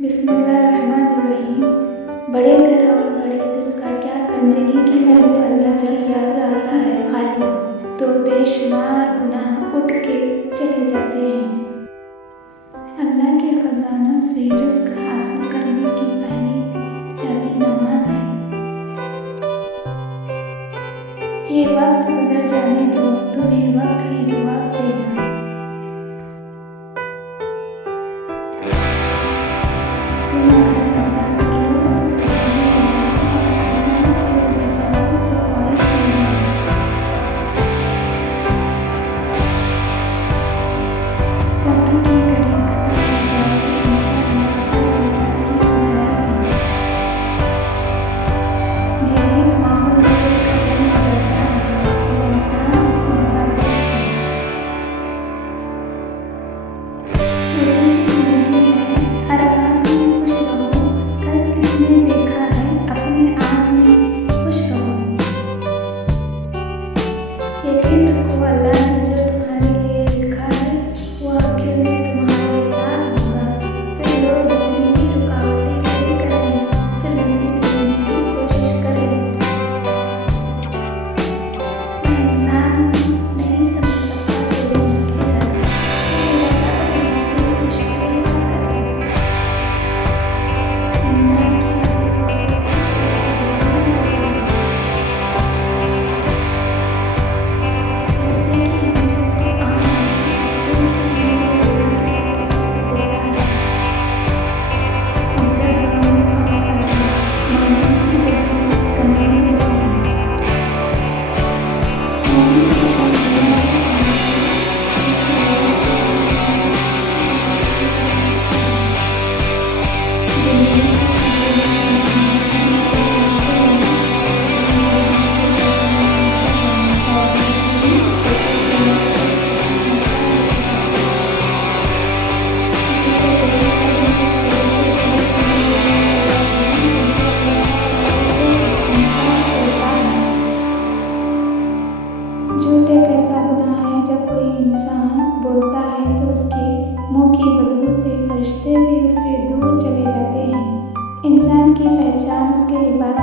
बिस्मिल्लाहिर्रहमानिर्रहीम। बड़े घर और बड़े दिल का क्या जिंदगी की जब अल्लाह जब याद आता है खाली तो बेशुमार गुनाह उठ के चले जाते हैं। अल्लाह के खजानों से रिस्क हासिल करने की पहली चाबी नमाज है। ये वक्त गुजर जाने दो, तुम्हें वक्त ही जवाब देगा। तुम अगर सजदा कर लो तो खुदा मिल जाए और आसमान से गुजर जाओ तो ख्वाहिश मिल जाए। सब्र की घड़ी खत्म हो जाए, इंशाअल्लाह दुआ पूरी हो जाएगी। गिरगिट माहौल देखकर रंग बदलता है और इंसान मौका देखकर। छोटी सी जिंदगी है, हर बात में खुश रहो। कल किसने देखा है, अपने आज में खुश रहो। यकीन रखो अल्लाह ने जो तुम्हारे लिए लिखा है वो आखिर में तुम्हारे साथ होगा। फिर लोग जितनी भी रुकावटें खड़ी करें, फिर नसीब लेने की कोशिश करें। मैं इंसान हूँ, नहीं समझ सकता तेरी नसीहत, तू मेरा रब है, मेरी मुश्किलें हल कर दे। इंसान की असली खूबसूरती उसकी ज़ुबान में होती है। पैसे की अमीरी तो आम है, दिल की अमीरी अल्लाह किसी किसी को देता है। इज़्ज़त और तारीफ मांगने की जल्दी कमाई जल्दी है। मोमिन के पास दुनिया है, इसकी दौलत जिंदगी झूठ एक ऐसा गुनाह है जब कोई इंसान बोलता है तो उसके मुंह की बदबू से फरिश्ते भी उससे दूर चले जाते हैं। इंसान की पहचान उसके लिबास